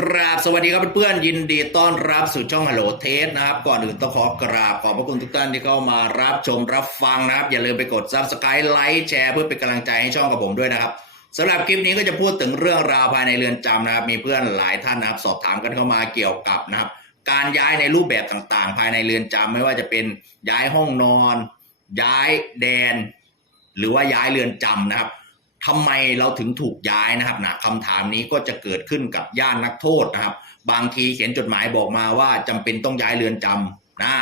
กราบสวัสดีครับเพื่อนๆยินดีต้อนรับสู่ช่องฮัลโหลเทสนะครับ ก่อนอื่นต้องขอกราบขอบพระคุณทุกท่านที่เข้ามารับชมรับฟังนะครับ อย่าลืมไปกด subscribe ไลค์แชร์เพื่อเป็นกำลังใจให้ช่องกับผมด้วยนะครับสำหรับคลิปนี้ก็จะพูดถึงเรื่องราวภายในเรือนจำนะครับ มีเพื่อนหลายท่านนะครับ สอบถามกันเข้ามาเกี่ยวกับนะครับ การย้ายในรูปแบบต่างๆ ภายในเรือนจำไม่ว่าจะเป็นย้ายห้องนอน ย้ายแดน หรือว่าย้ายเรือนจำนะครับ ทำไมเราถึงถูกย้ายนะครับนะคำถามนี้ก็จะเกิดขึ้นกับญาตินักโทษนะครับ บางทีเขียนจดหมายบอกมาว่าจำเป็นต้องย้ายเรือนจำนะ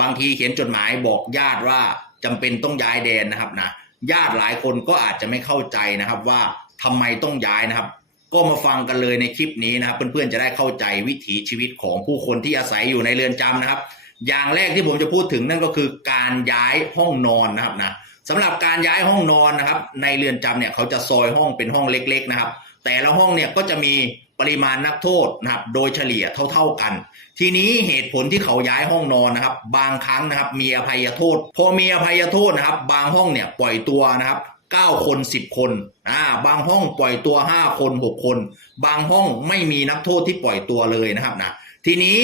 บางทีเขียนจดหมายบอกญาติว่าจำเป็นต้องย้ายแดนนะครับนะญาติหลายคนก็อาจจะไม่เข้าใจนะครับว่าทำไมต้องย้ายนะครับ ก็มาฟังกันเลยในคลิปนี้นะครับ เพื่อนๆจะได้เข้าใจวิถีชีวิตของผู้คนที่อาศัยอยู่ในเรือนจำนะครับ อย่างแรกที่ผมจะพูดถึงนั่นก็คือการย้ายห้องนอนนะครับนะ สำหรับการย้ายห้องนอนนะครับ ในเรือนจำเนี่ยเขาจะซอยห้องเป็นห้องเล็ก ๆ นะครับ แต่ละห้องเนี่ยก็จะมีปริมาณนักโทษนะครับ โดยเฉลี่ยเท่า ๆกัน ทีนี้เหตุผลที่เขาย้ายห้องนอนนะครับ บางครั้งนะครับ มีอภัยโทษ พอมีอภัยโทษนะครับ บางห้องเนี่ยปล่อยตัวนะครับ9 คน 10 คนอ่าบางห้องปล่อยตัว 5 คน 6 คน บางห้องไม่มีนักโทษที่ปล่อยตัวเลยนะครับนะทีนี้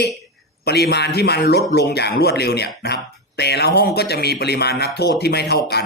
ปริมาณที่มันลดลงอย่างรวดเร็วเนี่ยนะครับ แต่ละห้องก็จะมีปริมาณนักโทษที่ไม่เท่ากัน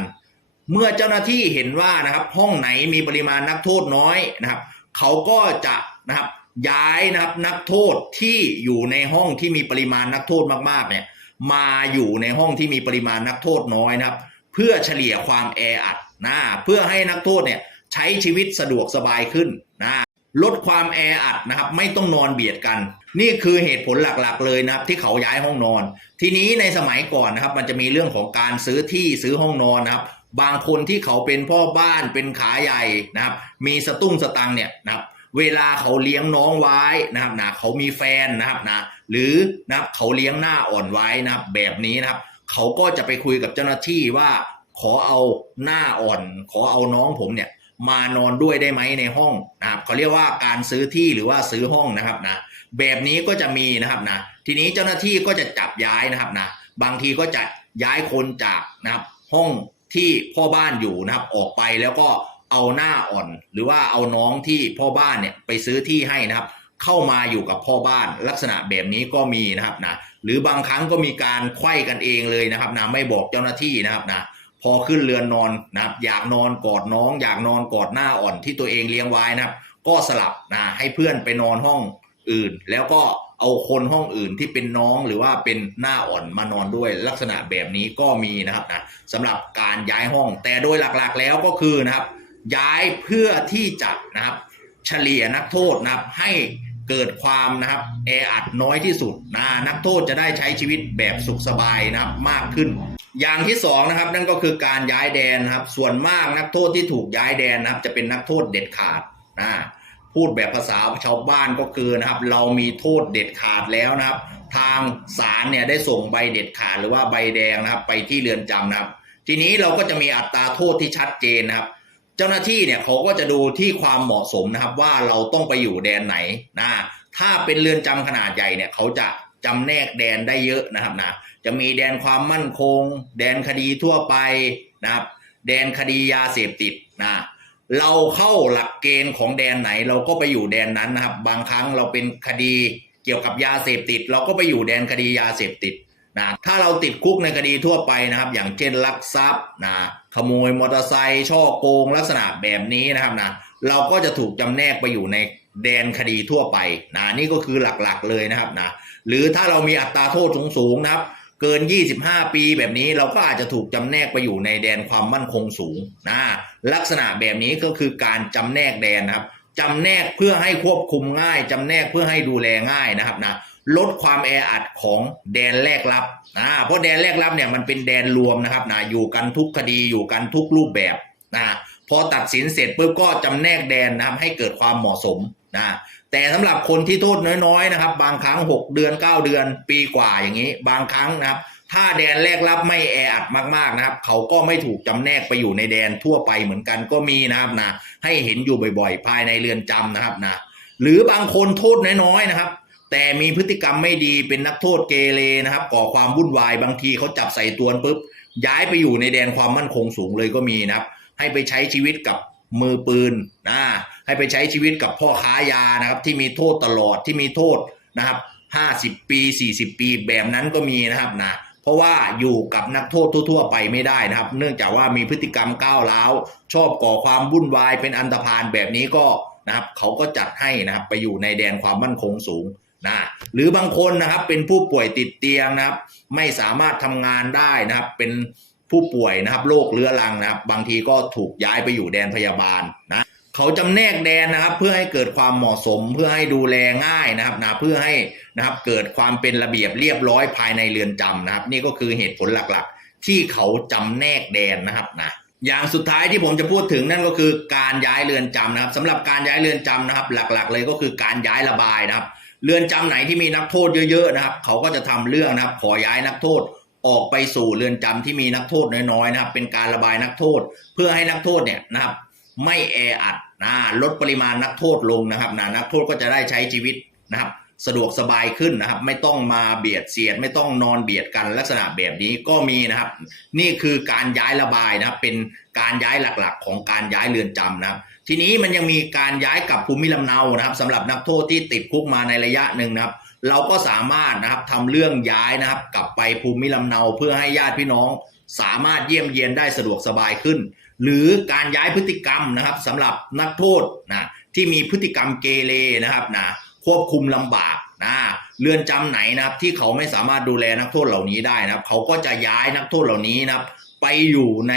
เมื่อเจ้าหน้าที่เห็นว่านะครับ ห้องไหนมีปริมาณนักโทษน้อยนะครับ เขาก็จะนะครับย้ายนะครับนักโทษที่อยู่ในห้องที่มีปริมาณนักโทษมากๆเนี่ยมาอยู่ในห้องที่มีปริมาณนักโทษน้อยนะครับ เพื่อเฉลี่ยความแออัดนะเพื่อให้นักโทษเนี่ยใช้ชีวิตสะดวกสบายขึ้นนะ ลดความแออัดนะครับ ไม่ต้องนอนเบียดกัน นี่คือเหตุผลหลักๆ เลยนะครับ ที่เขาย้ายห้องนอน ทีนี้ในสมัยก่อนนะครับ มันจะมีเรื่องของการซื้อที่ซื้อห้องนอนนะครับ บางคนที่เขาเป็นพ่อบ้านเป็นขาใหญ่นะครับ มีสตุ้งสตังเนี่ยนะครับเวลาเขาเลี้ยงน้องไว้นะครับนะเขามีแฟนนะครับนะหรือนะครับเขาเลี้ยงหน้าอ่อนไว้นะครับแบบนี้นะครับ เขาก็จะไปคุยกับเจ้าหน้าที่ว่าขอเอาหน้าอ่อน ขอเอาน้องผมเนี่ย มานอนด้วยได้ไหมในห้องนะครับเขาเรียกว่าการซื้อที่หรือว่าซื้อห้องนะครับนะแบบนี้ก็จะมีนะครับนะทีนี้เจ้าหน้าที่ก็จะจับย้ายนะครับนะบางทีก็จะย้ายคนจากนะครับห้องที่พ่อบ้านอยู่นะครับออกไปแล้วก็เอาหน้าอ่อน หรือว่าเอาน้องที่พ่อบ้านเนี่ยไปซื้อที่ให้นะครับ เข้ามาอยู่กับพ่อบ้านลักษณะแบบนี้ก็มีนะครับนะหรือบางครั้งก็มีการไขว้กันเองเลยนะครับนะไม่บอกเจ้าหน้าที่นะครับนะ พอขึ้นเรือนนอนนะครับอยากนอนกอดน้อง อยากนอนกอดหน้าอ่อนที่ตัวเองเลี้ยงไว้นะครับ ก็สลับนะให้เพื่อนไปนอนห้องอื่น แล้วก็เอาคนห้องอื่นที่เป็นน้องหรือว่าเป็นหน้าอ่อนมานอนด้วยลักษณะแบบนี้ก็มีนะครับนะสำหรับการย้ายห้อง แต่โดยหลักๆแล้วก็คือนะครับ ย้ายเพื่อที่จะนะครับ เฉลี่ยนักโทษนะครับให้เกิดความนะครับแออัดน้อยที่สุดนะนักโทษจะได้ใช้ชีวิตแบบสุขสบายนะครับมากขึ้น อย่างที่สองนะครับ นั่นก็คือการย้ายแดนนะครับ ส่วนมากนักโทษที่ถูกย้ายแดนนะครับ จะเป็นนักโทษเด็ดขาดนะพูดแบบภาษาชาวบ้านก็คือนะครับ เรามีโทษเด็ดขาดแล้วนะครับ ทางศาลเนี่ยได้ส่งใบเด็ดขาดหรือว่าใบแดงนะครับ ไปที่เรือนจำนะครับ ทีนี้เราก็จะมีอัตราโทษที่ชัดเจนนะครับ เจ้าหน้าที่เนี่ยเขาก็จะดูที่ความเหมาะสมนะครับ ว่าเราต้องไปอยู่แดนไหนนะถ้าเป็นเรือนจำขนาดใหญ่เนี่ยเขาจะ จำแนกแดนได้เยอะนะครับนะจะมีแดนความมั่นคง แดนคดีทั่วไปนะครับ แดนคดียาเสพติดนะเราเข้าหลักเกณฑ์ของแดนไหน เราก็ไปอยู่แดนนั้นนะครับ บางครั้งเราเป็นคดีเกี่ยวกับยาเสพติด เราก็ไปอยู่แดนคดียาเสพติดนะถ้าเราติดคุกในคดีทั่วไปนะครับ อย่างเช่นลักทรัพย์นะขโมยมอเตอร์ไซค์ช่อโกงลักษณะแบบนี้นะครับนะเราก็จะถูกจำแนกไปอยู่ในแดนคดีทั่วไปนะนี่ก็คือหลักๆเลยนะครับนะ หรือถ้าเรามีอัตราโทษสูงๆนะครับ เกิน 25 ปีแบบนี้เราก็อาจจะถูกจำแนกไปอยู่ในแดนความมั่นคงสูงนะลักษณะแบบนี้ก็คือการจำแนกแดนนะครับจำแนกเพื่อให้ควบคุมง่ายจำแนกเพื่อให้ดูแลง่ายนะครับนะลดความแออัดของแดนแรกรับนะเพราะแดนแรกรับเนี่ยมันเป็นแดนรวมนะครับนะอยู่กันทุกคดีอยู่กันทุกรูปแบบนะ พอตัดสินเสร็จปุ๊บก็จำแนกแดนนะครับให้เกิดความเหมาะสมนะแต่สำหรับคนที่โทษน้อยๆนะครับ บางครั้ง 6 เดือน 9 เดือน ปีกว่าอย่างนี้ บางครั้งนะครับ ถ้าแดนแรกรับไม่แออัดมากๆนะครับ เขาก็ไม่ถูกจำแนกไปอยู่ในแดนทั่วไปเหมือนกันก็มีนะครับนะให้เห็นอยู่บ่อยๆ ภายในเรือนจำนะครับนะหรือบางคนโทษน้อยๆนะครับ แต่มีพฤติกรรมไม่ดีเป็นนักโทษเกเรนะครับ ก่อความวุ่นวายบางทีเขาจับใส่ตัวปุ๊บย้ายไปอยู่ในแดนความมั่นคงสูงเลยก็มีนะครับ ให้ไปใช้ชีวิตกับมือปืนนะให้ไปใช้ชีวิตกับพ่อค้ายานะครับ ที่มีโทษตลอดที่มีโทษนะครับ50ปี40ปีแบบนั้นก็มีนะครับนะเพราะว่าอยู่กับนักโทษทั่ว ๆ ไปไม่ได้นะครับ เนื่องจากว่ามีพฤติกรรมก้าวร้าว ชอบก่อความวุ่นวายเป็นอันธพาลแบบนี้ก็นะครับเขาก็จัดให้นะครับไปอยู่ในแดนความมั่นคงสูงนะหรือบางคนนะครับเป็นผู้ป่วยติดเตียงนะครับ ไม่สามารถทำงานได้นะครับเป็น ผู้ป่วยนะครับโรคเรื้อรังนะครับ บางทีก็ถูกย้ายไปอยู่แดนพยาบาลนะเขาจำแนกแดนนะครับเพื่อให้เกิดความเหมาะสมเพื่อให้ดูแลง่ายนะครับนะเพื่อให้นะครับเกิดความเป็นระเบียบเรียบร้อยภายในเรือนจำนะครับ นี่ก็คือเหตุผลหลักๆ ที่เขาจำแนกแดนนะครับนะอย่างสุดท้ายที่ผมจะพูดถึงนั่นก็คือการย้ายเรือนจำนะครับสำหรับการย้ายเรือนจำนะครับ หลักๆ เลยก็คือการย้ายระบายนะครับ เรือนจำไหนที่มีนักโทษเยอะๆนะครับ เขาก็จะทำเรื่องนะครับ ขอย้ายนักโทษ ออกไปสู่เรือนจำที่มีนักโทษน้อยๆนะครับ เป็นการระบายนักโทษ เพื่อให้นักโทษเนี่ยนะครับ ไม่แออัดนะลดปริมาณนักโทษลงนะครับนะนักโทษก็จะได้ใช้ชีวิตนะครับ สะดวกสบายขึ้นนะครับ ไม่ต้องมาเบียดเสียด ไม่ต้องนอนเบียดกันลักษณะแบบนี้ก็มีนะครับ นี่คือการย้ายระบายนะครับ เป็นการย้ายหลักๆ ของการย้ายเรือนจำนะครับ ทีนี้มันยังมีการย้ายกลับภูมิลำเนานะครับสำหรับนักโทษที่ติดคุกมาในระยะหนึ่งนะครับ เราก็สามารถนะครับทำเรื่องย้ายนะครับ กลับไปภูมิลำเนาเพื่อให้ญาติพี่น้อง สามารถเยี่ยมเยียนได้สะดวกสบายขึ้น หรือการย้ายพฤติกรรมนะครับสำหรับนักโทษนะที่มีพฤติกรรมเกเรนะครับนะควบคุมลำบากนะเรือนจำไหนนะครับที่เขาไม่สามารถดูแลนักโทษเหล่านี้ได้นะครับ เขาก็จะย้ายนักโทษเหล่านี้นะครับ ไปอยู่ใน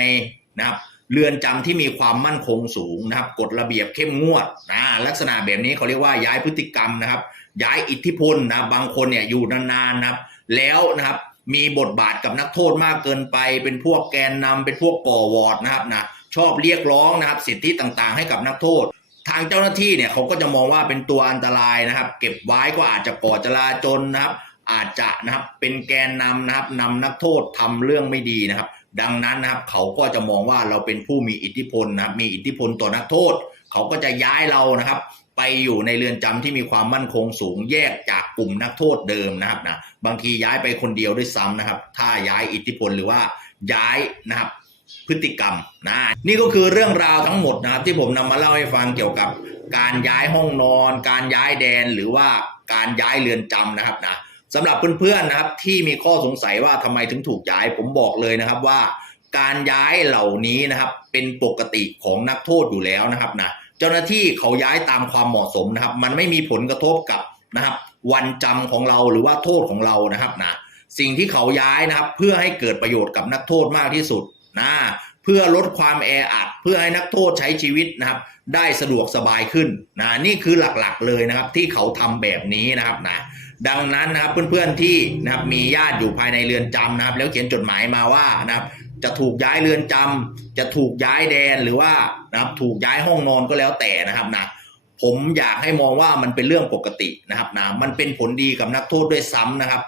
นะครับเรือนจำที่มีความมั่นคงสูงนะครับ กฎระเบียบเข้มงวดนะลักษณะแบบนี้เขาเรียกว่าย้ายพฤติกรรมนะครับ ย้ายอิทธิพลนะบางคนเนี่ยอยู่นานๆนะครับ แล้วนะครับมีบทบาทกับนักโทษมากเกินไป เป็นพวกแกนนำเป็นพวกก่อวอร์ดนะครับนะชอบเรียกร้องนะครับ สิทธิต่างๆ ให้กับนักโทษ ทางเจ้าหน้าที่เนี่ยเขาก็จะมองว่าเป็นตัวอันตรายนะครับ เก็บไว้ก็อาจจะก่อจลาจลนะครับ อาจจะนะครับเป็นแกนนำนะครับนำนักโทษทำเรื่องไม่ดีนะครับ ดังนั้นนะครับเขาก็จะมองว่าเราเป็นผู้มีอิทธิพลนะครับ มีอิทธิพลต่อนักโทษ เขาก็จะย้ายเรานะครับ ไปอยู่ในเรือนจำที่มีความมั่นคงสูงแยกจากกลุ่มนักโทษเดิมนะครับนะบางทีย้ายไปคนเดียวด้วยซ้ำนะครับ ถ้าย้ายอิทธิพลหรือว่าย้ายนะครับพฤติกรรมนะนี่ก็คือเรื่องราวทั้งหมดนะครับ ที่ผมนำมาเล่าให้ฟังเกี่ยวกับ การย้ายห้องนอน การย้ายแดนหรือว่าการย้ายเรือนจำนะครับนะสำหรับเพื่อนๆนะครับที่มีข้อสงสัยว่าทำไมถึงถูกย้าย ผมบอกเลยนะครับว่า การย้ายเหล่านี้นะครับเป็นปกติของนักโทษอยู่แล้วนะครับนะ เจ้าหน้าที่เขาย้ายตามความเหมาะสมนะครับ มันไม่มีผลกระทบกับนะครับ วันจำของเราหรือว่าโทษของเรานะครับนะสิ่งที่เขาย้ายนะครับ เพื่อให้เกิดประโยชน์กับนักโทษมากที่สุดนะเพื่อลดความแออัด เพื่อให้นักโทษใช้ชีวิตนะครับ ได้สะดวกสบายขึ้นนะนี่คือหลักๆเลยนะครับ ที่เขาทำแบบนี้นะครับนะดังนั้นนะครับเพื่อนๆที่นะครับมีญาติอยู่ภายในเรือนจำนะครับ แล้วเขียนจดหมายมาว่านะครับ จะถูกย้ายเรือนจำจะถูกย้ายแดนหรือว่านะครับถูกย้ายห้องนอนก็แล้วแต่นะครับนะผมอยากให้มองว่ามันเป็นเรื่องปกตินะครับนะมันเป็นผลดีกับนักโทษด้วยซ้ำนะครับ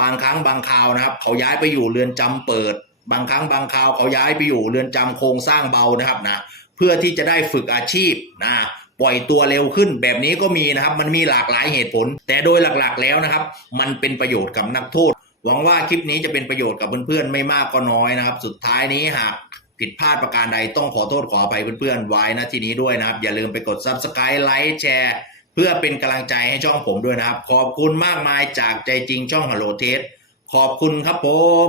บางครั้งบางคราวนะครับ เขาย้ายไปอยู่เรือนจำเปิด บางครั้งบางคราวเขาย้ายไปอยู่เรือนจำโครงสร้างเบานะครับนะเพื่อที่จะได้ฝึกอาชีพนะปล่อยตัวเร็วขึ้นแบบนี้ก็มีนะครับ มันมีหลากหลายเหตุผล แต่โดยหลักๆแล้วนะครับ มันเป็นประโยชน์กับนักโทษ หวังว่าคลิปนี้จะเป็นประโยชน์กับเพื่อนๆไม่มากก็น้อยนะครับ สุดท้ายนี้หากผิดพลาดประการใดต้องขอโทษขออภัยเพื่อนๆไว้นะทีนี้ด้วยนะครับ อย่าลืมไปกด subscribe ไลค์แชร์เพื่อเป็นกำลังใจให้ช่องผมด้วยนะครับ ขอบคุณมากมายจากใจจริงช่องฮัลโหลเทสขอบคุณครับผม